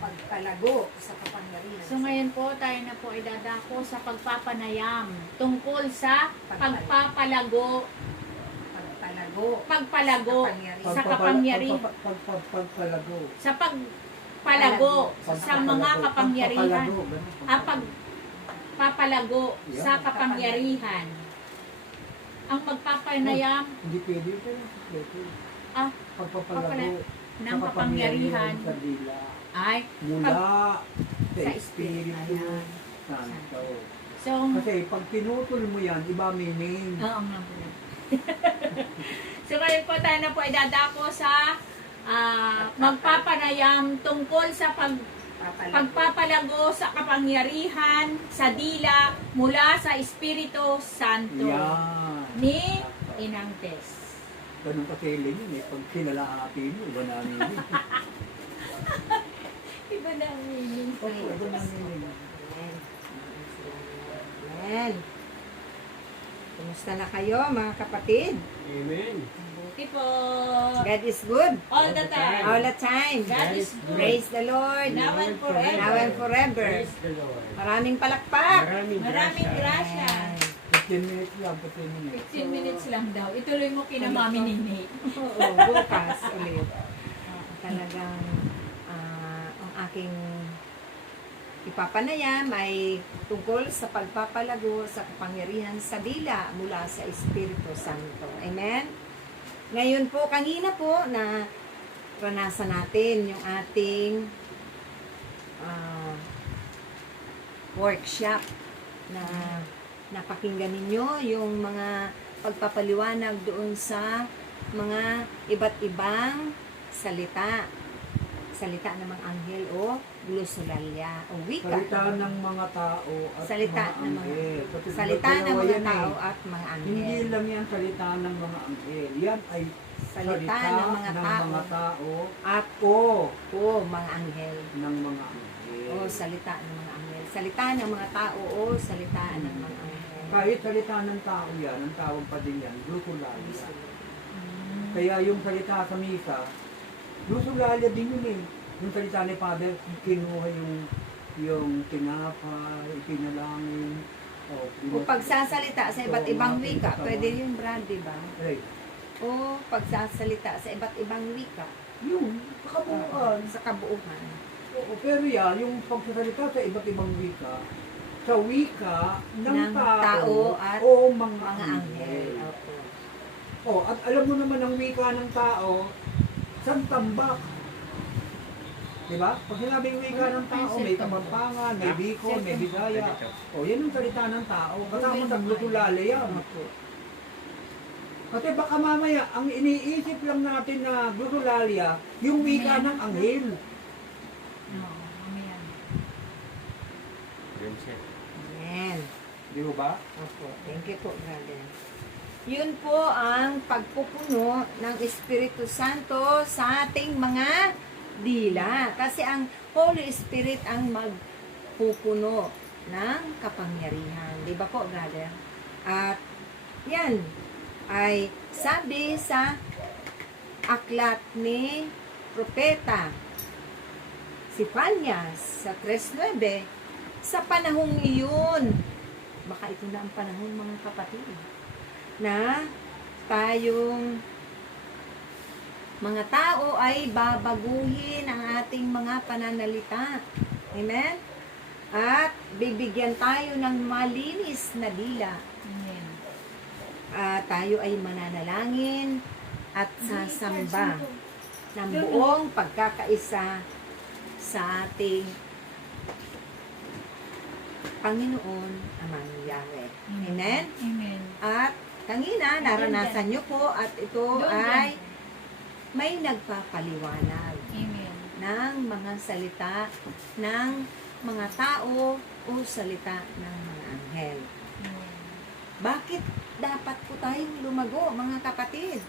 pagpalago sa kapangyarihan. So ngayon po, tayo na po ay dadako sa pagpapanayam tungkol sa pagpapalago sa kapangyarihan. Sa pagpalago sa mga kapangyarihan. Pagpapalago sa kapangyarihan. Ang magpapanayam Hindi pwede ito. Pagpapalago ng kapangyarihan sa dila. ay Mula sa sa Espiritu Ayan. Santo. So, Kasi pag pinutol mo yan, iba meaning. oo nga po. So ngayon po tayo na po ay dadako sa magpapanayam tungkol sa pagpapalago sa kapangyarihan sa dila mula sa Espiritu Santo Yan. ni Inang Tess. Ganun kasi yun eh. Pag kinalahati mo, iba na meaning. Iba na ang meaning. Iba na meaning. Amen. Kumusta na kayo mga kapatid? Amen. Buti po. God is good. All the time. All the time. God is good. Praise the Lord. Now and forever. Now and forever. Praise the Lord. Maraming palakpak. Maraming grasya. 15 minutes lang, 15 minutes. 15 minutes lang daw. Ituloy mo kina Mami Nini. Oo, bukas ulit. Talagang ang aking ipapanayam ay tungkol sa pagpapalago sa kapangyarihan sa dila mula sa Espiritu Santo. Amen? Ngayon po, kanina po na ranasan natin yung ating workshop na napakinggan ninyo yung mga pagpapaliwanag doon sa mga iba't ibang salita ng mga anghel o glossolalia o wika. Salita ng mga tao at Salita mga ng mga- anghel. Kasi Salita ng dalawa mga yan tao eh. at mga Hindi anghel. lang yan salita ng mga anghel. Yan ay Salita ng mga tao at mga anghel. ng mga anghel. O salita ng mga anghel. Salita ng mga tao o salita ng mga anghel. Kahit salita ng tao yan, ang tawag pa din yan, glossolalia. Kaya yung salita sa misa, glossolalia din yun eh. Yung salita ni Father, kinuha yung tinapay, pinalangin. O pagsasalita sa iba't ibang wika, pwede yun Brad, di ba? Right. O pagsasalita sa iba't ibang wika, Yung kabuuan. sa kabuuan. Oo, pero yan, yung pagsasalita sa iba't ibang wika, sa wika ng tao at o mga Mga anghel. Opo. Oh, at alam mo naman ang wika ng tao, saan tambak? Diba? Pag sinabing wika ng tao, may Kapampangan, may Bicol, may Bisaya. Oh, yan ang salita ng tao. Kasama sa glossolalia yan. Kasi baka mamaya, ang iniisip lang natin na glossolalia, yung wika ng anghel. No, mamaya. Amen. Di ba? Opo. Thank you po, brother. Yun po ang pagpupuno ng Espiritu Santo sa ating mga dila. Kasi ang Holy Spirit ang magpupuno ng kapangyarihan. Di ba po, brother? At yan ay sabi sa aklat ni Propeta Sifanias sa 3:9, sa panahong iyon, baka ito na ang panahon mga kapatid, na tayong mga tao ay babaguhin ang ating mga pananalita. Amen? At bibigyan tayo ng malinis na dila. Amen. Tayo ay mananalangin at sasamba ng buong pagkakaisa sa ating Panginoon Amang Yahweh. Amen? Amen. At kanina, naranasan nyo po at ito ay may nagpapaliwanag Amen. ng mga salita ng mga tao o salita ng mga anghel. Bakit dapat po tayong lumago, mga kapatid?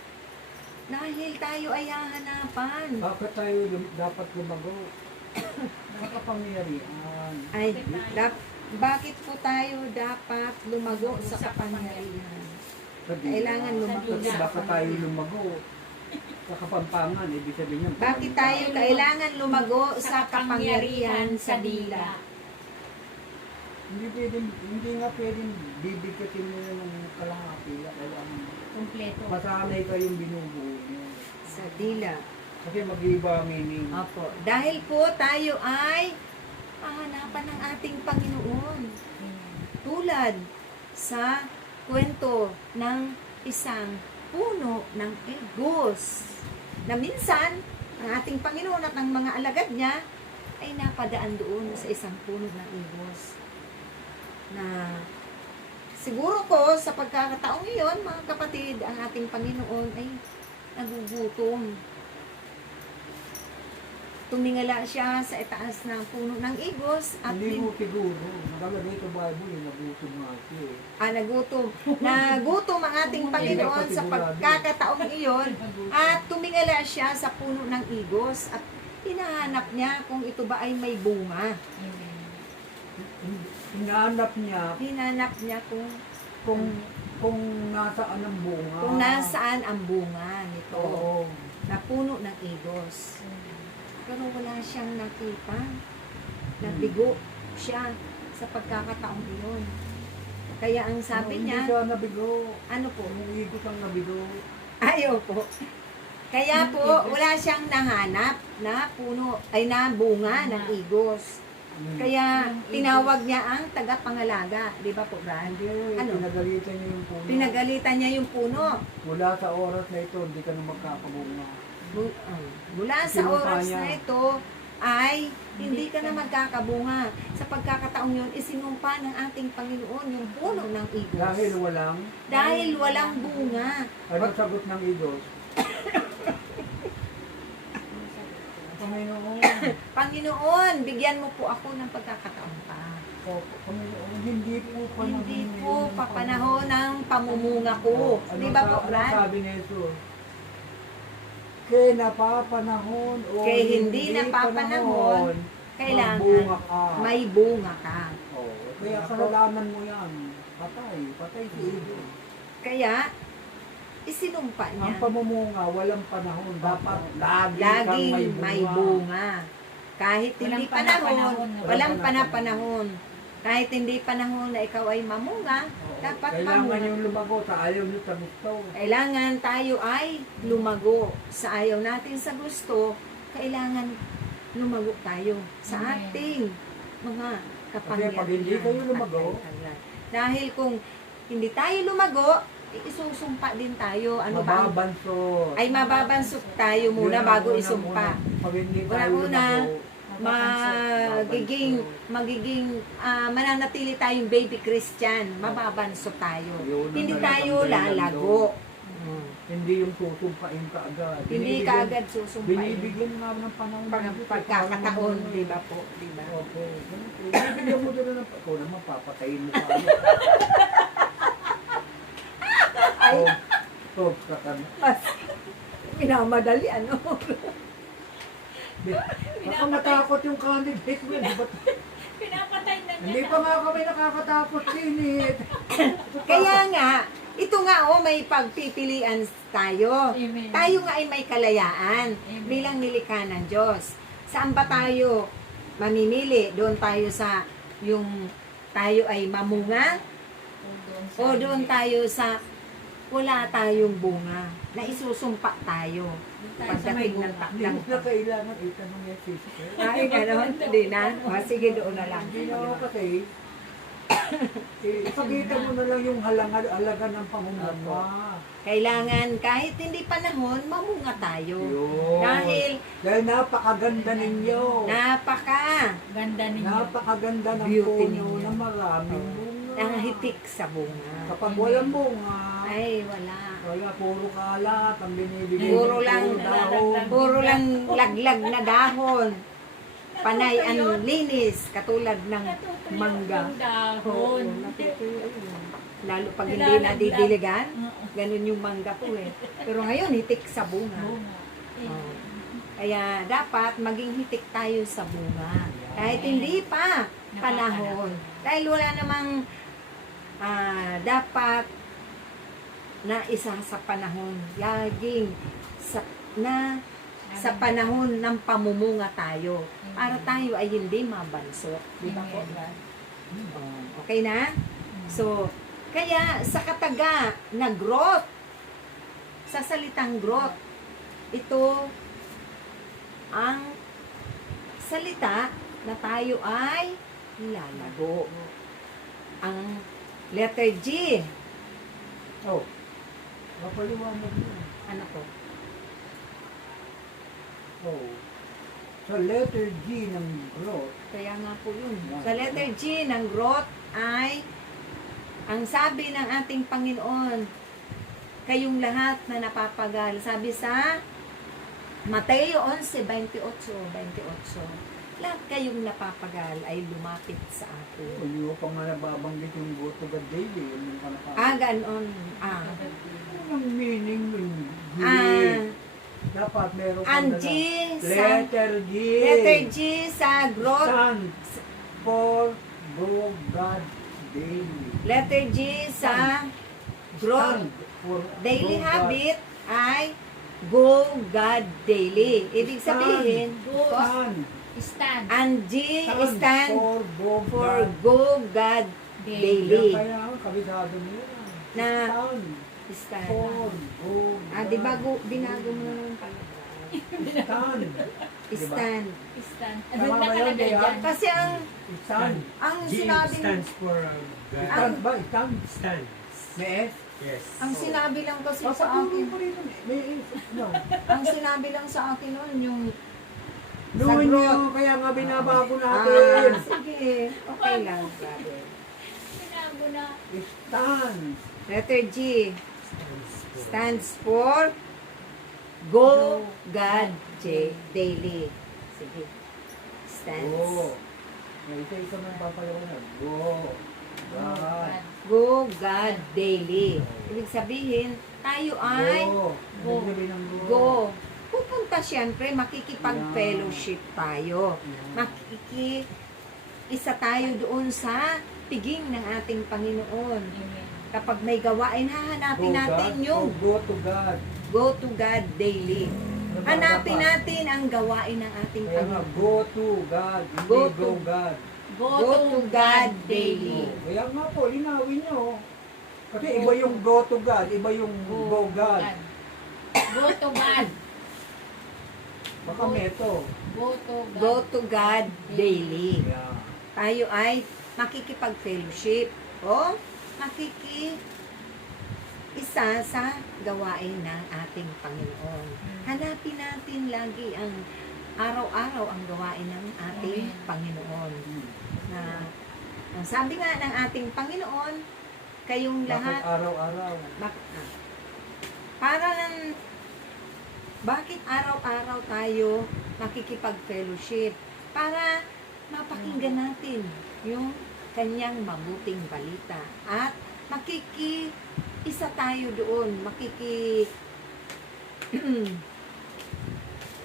Dahil tayo ay hahanapan. Bakit tayo dapat lumago? Sa kapangyarihan. Ay, bakit po tayo dapat lumago sa kapangyarihan? Kailangan lumago Kasi sa bakit tayo lumago? Sa Kapampangan, ibig sabihin niya. Bakit tayo kailangan lumago sa kapangyarihan sa dila? Hindi nga pwedeng bibigkatin nila ng kalahati. Kailangan Kompleto. masanay kayong binubuo niyo. Sa dila. Kasi mag-iba meaning. Opo. Dahil po tayo ay hahanapan ng ating Panginoon. Tulad sa kwento ng isang puno ng igos. Na minsan, ang ating Panginoon at ang mga alagad niya ay napadaan doon sa isang puno ng igos. Na siguro ko sa pagkakataong iyon, mga kapatid, ang ating Panginoon ay nagugutom. Tumingala siya sa itaas ng puno ng igos at Hindi mo siguro. Nakalagay sa Bible, nagutom nga siya eh. nagutom. Nagutom ang ating Panginoon sa pagkakataong iyon at tumingala siya sa puno ng igos at hinahanap niya kung ito ba ay may bunga. Hinahanap niya Hinanap niya kung nasaan ang bunga. kung nasaan ang bunga nito Oo. na puno ng igos. Pero wala siyang nakita. Nabigo siya sa pagkakataong iyon. Kaya ang sabi Hindi niya, siya nabigo. ano po? Kung igos ang nabigo. Ayaw po. Kaya po, wala siyang nahanap na puno, ay na bunga ng igos. Kaya tinawag niya ang tagapangalaga. Di ba po, Brad? Ano? Pinagalitan niya yung puno. Pinagalitan niya yung puno. Mula sa oras na ito, hindi ka na magkakabunga. Mula sa Sinumpa oras niya. na ito, ay hindi ka na magkakabunga. Sa pagkakataong yun, isinumpa ng ating Panginoon yung puno ng igos. Dahil walang bunga. anong sagot ng igos? Panginoon, Panginoon, bigyan mo po ako ng pagkakataon pa. Panginoon, hindi po panahon. Hindi ngayon po ng papanahon ng pamumunga ko. Ano Di ba po, ano Brad? sabi ni Jesus? Kaya napapanahon o Kaya hindi napapanahon, kailangan magbunga ka. may bunga ka. Oo. Kaya kasalanan mo yan. Patay si igos. Kaya, isinumpa Ang niya. pamumunga, walang panahon. Dapat lagi kang Laging may bunga. Kahit hindi Walang panahon, panahon. walang panahon. Kahit hindi panahon na ikaw ay mamunga, Oo. dapat Kailangan mamunga. yung lumago sa ayaw nyo sa gusto. Kailangan tayo ay lumago sa ayaw natin sa gusto. Kailangan lumago tayo sa Amen. ating mga kapangyarihan. Kasi pag hindi kayo lumago, at kalayaan. Dahil kung hindi tayo lumago, isusumpa din tayo. Ano ba? mababansot. Ay mababansot tayo muna Yun ang bago unang-una. isumpa. Pag hindi tayo Una-una, lumago, mananatili tayong baby Christian. Mababanso tayo. Yun ang Hindi talagang tayo dahilan lalago. hindi yung susumpain ka agad. Hindi ka agad susumpain. Binibigyan nga ng panahon. Pagkakataon, di ba po? Di ba? Opo. Binibigyan mo doon ng ikaw naman, papatayin mo tayo. Ay, Top ka ka na. mas minamadali, ano? Baka matakot yung candidate mo. Di ba? Pinapatay na niya. Hindi pa nga kami nakakatakot sinit. Kaya nga, ito nga may pagpipilian tayo. Amen. Tayo nga ay may kalayaan Amen. bilang nilikha ng Diyos. Saan ba tayo mamimili? Doon tayo sa yung tayo ay mamunga o doon tayo sa wala tayong bunga na isusumpa tayo pagdating ng Hindi takdang. mo na kailangan itanong yung sister. Ay, gano'n? Hindi na. O, sige, doon na lang. Hindi na kasi, ipakita mo na lang yung halaga ng pangungamba. Kailangan kahit hindi panahon, mamunga tayo. Yun. Dahil Dahil napakaganda ninyo. Ganda ninyo. Napakaganda ng Beauty puno ninyo. na maraming bunga. nangahitik sa bunga. Kapag walang bunga, Ay, wala. wala, puro kalat, ang binibigay. Puro ng lang, dahon. puro lang laglag na dahon. Panay ang linis, katulad ng mangga. Yung dahon. Lalo pag hindi nadidiligan, ganun yung mangga po eh. Pero ngayon, hitik sa bunga. Oh. Kaya dapat maging hitik tayo sa bunga. Kahit hindi pa panahon. Dahil wala namang dapat na isa sa panahon. Laging sa na sa panahon ng pamumunga tayo. Para tayo ay hindi mabanso. Di ba po? Amen. Oh, okay na? So, kaya sa kataga na growth, sa salitang growth, ito ang salita na tayo ay lalago. Ang letter G, Oh, mapaliwanag mo. ano po? Oh, sa letter G ng growth, Kaya nga po yun. Sa letter G ng growth ay, ang sabi ng ating Panginoon, kayong lahat na napapagal. Sabi sa Mateo 11:28, lahat kayong napapagal ay lumapit sa akin. hindi ko pa nga nababanggit yung go to God daily. Yun yung panakain. Ganon. Ano ang meaning nun? G. Ah, Dapat meron ang kang G dala. sa Letter G. sa growth. Stand for go God daily. Letter G sa growth. Stand for Daily go God. habit ay go God daily. Ibig sabihin, Stand. Stand. ang G stand for go for God. go God daily. Kaya ang kabisado mo yan. Na Stand stand. for go God. Di ba binago mo na naman pala? Stand. Diba? Stand. Stand. Tama Ano ba yun, nakalagay Dea? dyan? Kasi Stand. ang G sinabi stands for God. Stand ba? Stand. Stand. May S? Yes. ang sinabi lang kasi sa Papatuloy akin, mo rin. May S. No. ang sinabi lang sa akin noon yung Noon growth. yun, kaya nga binabago natin. sige, okay lang, brother. Sinabi na. Stand. Letter G Stands for stands for Go God Daily. Sige. Stands. Go. May isa nang papalawanan. Go. God. Go God Daily. Ibig sabihin, tayo ay Go. Go. Ibig sabihin ng go. Pupunta siyempre, makikipag-fellowship tayo. Isa tayo doon sa piging ng ating Panginoon. Amen. Kapag may gawain, hahanapin Go natin God. yung Go to God. Go to God daily. Hanapin natin ang gawain ng ating Kaya nga, Panginoon. go to God. Hindi Go go, to- God. Go to God daily. Kaya nga po, linawin nyo. Kasi iba yung go to God, iba yung go God. Go to God. Baka meto. Go to God. Go to God daily. Yeah. Tayo ay makikipag-fellowship o isa sa gawain ng ating Panginoon. Hanapin natin lagi ang araw-araw ang gawain ng ating Amen. Panginoon. Hmm. Na ang sabi nga ng ating Panginoon, kayong Bakit lahat araw-araw? bakit araw-araw tayo makikipag-fellowship? Para mapakinggan natin yung kanyang mabuting balita. At isa tayo doon,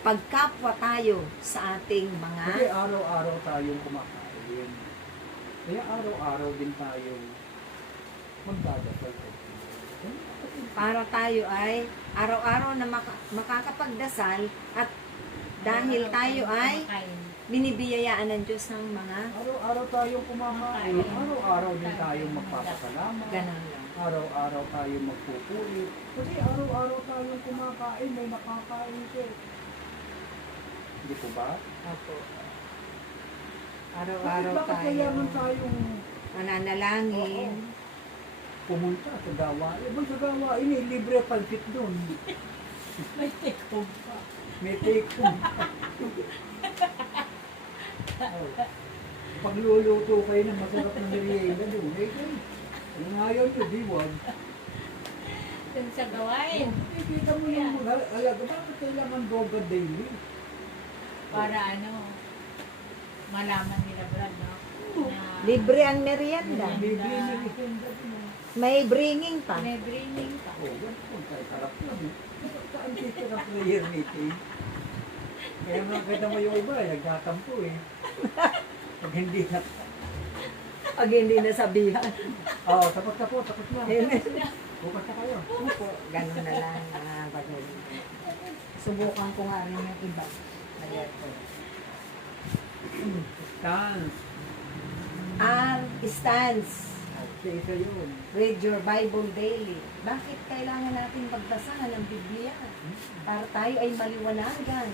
pagkapwa tayo sa ating Kasi mga araw-araw tayong kumakain. Kaya araw-araw din tayong magdadasal. para tayo ay araw-araw na makakapagdasal at dahil tayo ay binibiyayaan ng Diyos ng mga Araw-araw tayong kumakain. Araw-araw din tayong magpapasalamat. ganun lang. Araw-araw tayong magpupuli. Kasi araw-araw tayong kumakain, may nakakain ka. Hindi po ba? Opo. Bakit Araw-araw bakit tayo kailangan tayong mananalangin. pumunta sa gawain? Ba sa gawain eh, libre pansit doon. May take home pa. May take home. Oh. Pagluluto kayo ng masarap na merienda doon, eh, ano nga yun, diwan. Dun sa gawain. Kita mo yung mga alaga, bakit kailangan Boga daily? Para malaman nila Brad, no? Na Libre ang merienda. Libre ni Vicenda din. May bringing pa. may bringing pa. Oh, yan po, sarap lang. Saan titira prayer meeting? Kaya nga kita mo yung iba, nagtatampo eh. Pag hindi na, Pag hindi nasabihan. tapos na po, tapos na. Bukas na kayo. Opo, ganun na lang mga pag Subukan ko nga rin yung iba. Ayan po. Stance. R stands. Isa yun. Read your Bible daily. Bakit kailangan natin magbasa ng Biblia? Para tayo ay maliwanagan.